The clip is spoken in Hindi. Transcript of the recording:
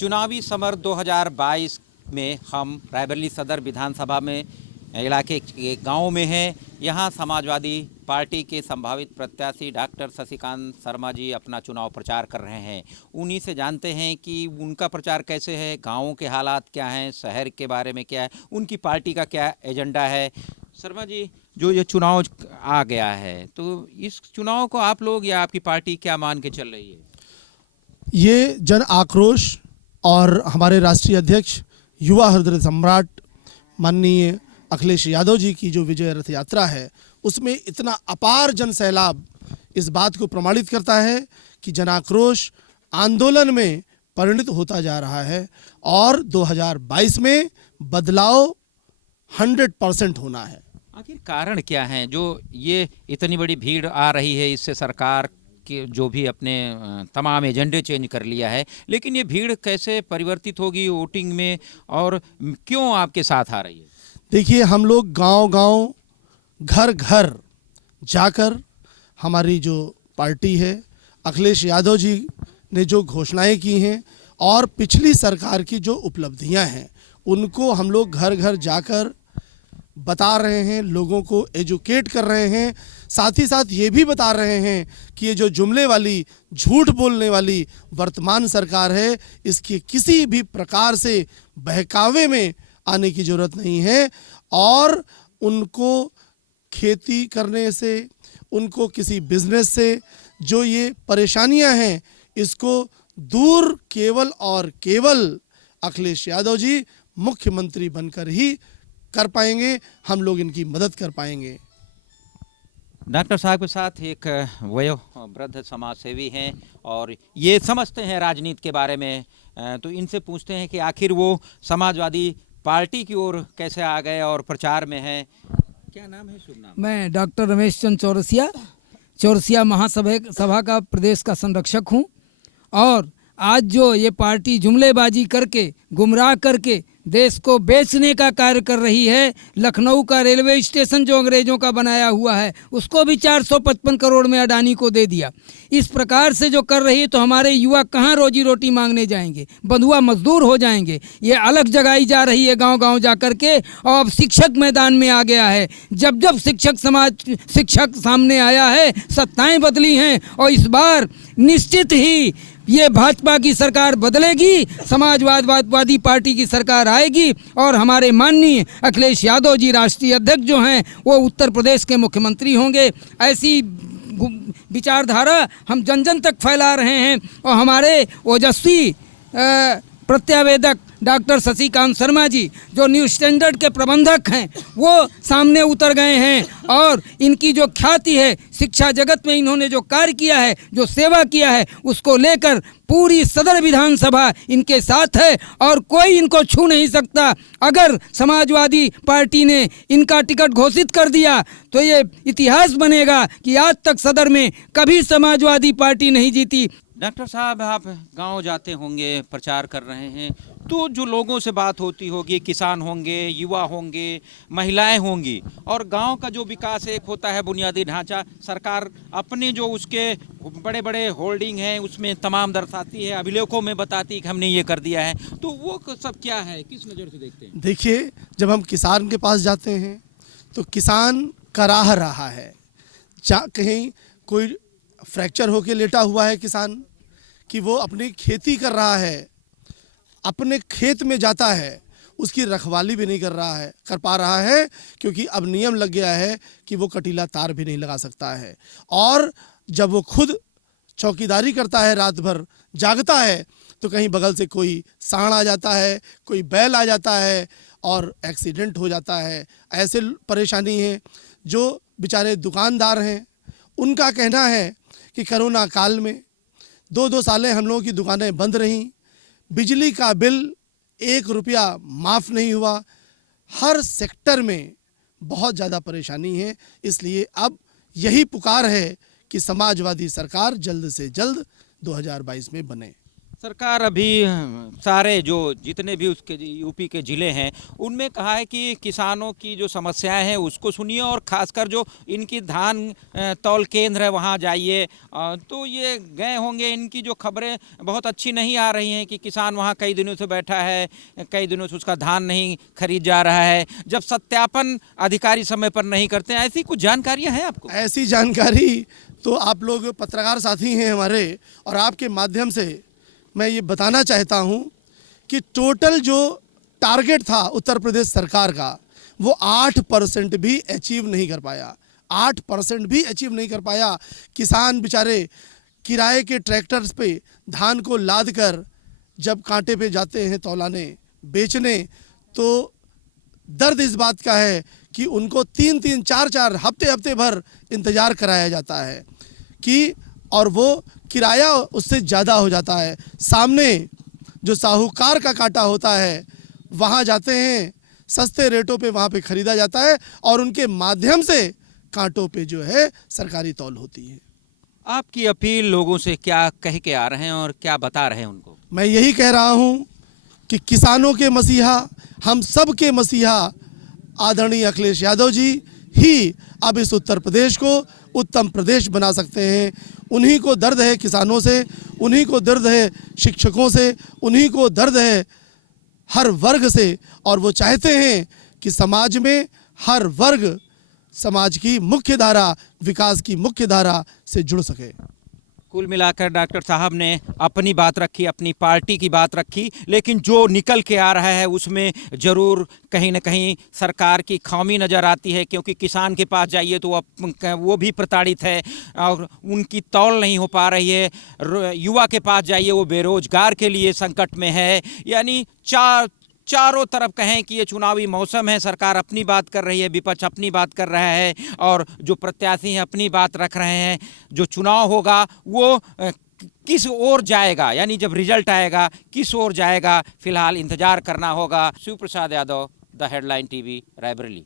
चुनावी समर 2022 में हम रायबरेली सदर विधानसभा में इलाके के गांव में हैं। यहां समाजवादी पार्टी के संभावित प्रत्याशी डॉक्टर शशिकांत शर्मा जी अपना चुनाव प्रचार कर रहे हैं। उन्हीं से जानते हैं कि उनका प्रचार कैसे है, गांवों के हालात क्या हैं, शहर के बारे में क्या है, उनकी पार्टी का क्या एजेंडा है। शर्मा जी, जो ये चुनाव आ गया है तो इस चुनाव को आप लोग या आपकी पार्टी क्या मान के चल रही है? ये जन आक्रोश और हमारे राष्ट्रीय अध्यक्ष युवा हृदय सम्राट माननीय अखिलेश यादव जी की जो विजय रथ यात्रा है, उसमें इतना अपार जन सैलाब इस बात को प्रमाणित करता है कि जन आक्रोश आंदोलन में परिणत होता जा रहा है और 2022 में बदलाव 100% होना है। आखिर कारण क्या है जो ये इतनी बड़ी भीड़ आ रही है? इससे सरकार के जो भी अपने तमाम एजेंडे चेंज कर लिया है, लेकिन ये भीड़ कैसे परिवर्तित होगी वोटिंग में और क्यों आपके साथ आ रही है? देखिए, हम लोग गांव-गांव, घर-घर जाकर हमारी जो पार्टी है, अखिलेश यादव जी ने जो घोषणाएं की हैं और पिछली सरकार की जो उपलब्धियां हैं, उनको हम लोग घर-घर जाकर बता रहे हैं, लोगों को एजुकेट कर रहे हैं। साथ ही साथ ये भी बता रहे हैं कि ये जो जुमले वाली, झूठ बोलने वाली वर्तमान सरकार है, इसके किसी भी प्रकार से बहकावे में आने की ज़रूरत नहीं है और उनको खेती करने से, उनको किसी बिजनेस से जो ये परेशानियां हैं, इसको दूर केवल और केवल अखिलेश यादव जी मुख्यमंत्री बनकर ही कर पाएंगे। हम लोग इनकी मदद कर पाएंगे। डॉक्टर साहब के साथ एक वयोवृद्ध समाज सेवी हैं और ये समझते हैं राजनीति के बारे में, तो इनसे पूछते हैं कि आखिर वो समाजवादी पार्टी की ओर कैसे आ गए और प्रचार में हैं। क्या नाम है, शुभ नाम? मैं डॉक्टर रमेश चंद्र चौरसिया महासभा का प्रदेश का संरक्षक हूं और आज जो ये पार्टी जुमलेबाजी करके, गुमराह करके देश को बेचने का कार्य कर रही है, लखनऊ का रेलवे स्टेशन जो अंग्रेजों का बनाया हुआ है उसको भी 455 करोड़ में अडानी को दे दिया। इस प्रकार से जो कर रही है तो हमारे युवा कहाँ रोजी रोटी मांगने जाएंगे? बंधुआ मजदूर हो जाएंगे। ये अलग जगाई जा रही है गांव-गांव जा कर के और अब शिक्षक मैदान में आ गया है। जब जब शिक्षक सामने आया है, सत्ताएं बदली हैं और इस बार निश्चित ही ये भाजपा की सरकार बदलेगी, समाजवादी पार्टी की सरकार आएगी और हमारे माननीय अखिलेश यादव जी राष्ट्रीय अध्यक्ष जो हैं वो उत्तर प्रदेश के मुख्यमंत्री होंगे। ऐसी विचारधारा हम जन जन तक फैला रहे हैं और हमारे ओजस्वी प्रत्यावेदक डॉक्टर शशिकांत शर्मा जी जो न्यू स्टैंडर्ड के प्रबंधक हैं वो सामने उतर गए हैं और इनकी जो ख्याति है, शिक्षा जगत में इन्होंने जो कार्य किया है, जो सेवा किया है, उसको लेकर पूरी सदर विधानसभा इनके साथ है और कोई इनको छू नहीं सकता। अगर समाजवादी पार्टी ने इनका टिकट घोषित कर दिया तो ये इतिहास बनेगा कि आज तक सदर में कभी समाजवादी पार्टी नहीं जीती। डॉक्टर साहब, आप गांव जाते होंगे, प्रचार कर रहे हैं, तो जो लोगों से बात होती होगी, किसान होंगे, युवा होंगे, महिलाएं होंगी और गांव का जो विकास एक होता है बुनियादी ढांचा, सरकार अपने जो उसके बड़े बड़े होल्डिंग हैं उसमें तमाम दर्शाती है, अभिलेखों में बताती है कि हमने ये कर दिया है, तो वो सब क्या है, किस नज़र से देखते हैं? देखिए, जब हम किसान के पास जाते हैं तो किसान कराह रहा है, कहीं कोई फ्रैक्चर होके लेटा हुआ है किसान कि वो अपनी खेती कर रहा है, अपने खेत में जाता है, उसकी रखवाली भी नहीं कर पा रहा है क्योंकि अब नियम लग गया है कि वो कटीला तार भी नहीं लगा सकता है। और जब वो खुद चौकीदारी करता है, रात भर जागता है, तो कहीं बगल से कोई सांड आ जाता है, कोई बैल आ जाता है और एक्सीडेंट हो जाता है। ऐसे परेशानी है। जो बेचारे दुकानदार हैं उनका कहना है कि कोरोना काल में 2-2 सालें हम लोगों की दुकानें बंद रहीं, बिजली का बिल 1 रुपया माफ़ नहीं हुआ, हर सेक्टर में बहुत ज़्यादा परेशानी है। इसलिए अब यही पुकार है कि समाजवादी सरकार जल्द से जल्द 2022 में बने। सरकार अभी सारे जो जितने भी उसके यूपी के ज़िले हैं उनमें कहा है कि किसानों की जो समस्याएं हैं उसको सुनिए और ख़ासकर जो इनकी धान तौल केंद्र है वहां जाइए। तो ये गए होंगे, इनकी जो खबरें बहुत अच्छी नहीं आ रही हैं कि किसान वहां कई दिनों से बैठा है, कई दिनों से उसका धान नहीं खरीद जा रहा है, जब सत्यापन अधिकारी समय पर नहीं करते हैं। ऐसी कुछ जानकारियाँ हैं आपको? ऐसी जानकारी तो आप लोग पत्रकार साथी हैं हमारे, और आपके माध्यम से मैं ये बताना चाहता हूँ कि टोटल जो टारगेट था उत्तर प्रदेश सरकार का वो 8% भी अचीव नहीं कर पाया। 8% भी अचीव नहीं कर पाया। किसान बेचारे किराए के ट्रैक्टर्स पे धान को लाद कर जब कांटे पे जाते हैं तौलाने बेचने, तो दर्द इस बात का है कि उनको 3-3, 4-4 हफ्ते भर इंतज़ार कराया जाता है कि, और वो किराया उससे ज़्यादा हो जाता है। सामने जो साहूकार का कांटा होता है वहाँ जाते हैं, सस्ते रेटों पे वहाँ पे ख़रीदा जाता है और उनके माध्यम से कांटों पे जो है सरकारी तौल होती है। आपकी अपील लोगों से क्या कह के आ रहे हैं और क्या बता रहे हैं उनको? मैं यही कह रहा हूँ कि किसानों के मसीहा, हम सब के मसीहा आदरणीय अखिलेश यादव जी ही अब इस उत्तर प्रदेश को उत्तम प्रदेश बना सकते हैं। उन्हीं को दर्द है किसानों से, उन्हीं को दर्द है शिक्षकों से, उन्हीं को दर्द है हर वर्ग से, और वो चाहते हैं कि समाज में हर वर्ग समाज की मुख्य धारा, विकास की मुख्य धारा से जुड़ सके। कुल मिलाकर डॉक्टर साहब ने अपनी बात रखी, अपनी पार्टी की बात रखी, लेकिन जो निकल के आ रहा है उसमें ज़रूर कहीं ना कहीं सरकार की खामी नज़र आती है, क्योंकि किसान के पास जाइए तो वो भी प्रताड़ित है और उनकी तौल नहीं हो पा रही है। युवा के पास जाइए वो बेरोजगार के लिए संकट में है। यानी चारों तरफ कहें कि ये चुनावी मौसम है, सरकार अपनी बात कर रही है, विपक्ष अपनी बात कर रहा है और जो प्रत्याशी हैं अपनी बात रख रहे हैं। जो चुनाव होगा वो किस ओर जाएगा, यानी जब रिजल्ट आएगा किस ओर जाएगा, फिलहाल इंतजार करना होगा। Shiv Prasad Yadav, the headline TV, Raebareli.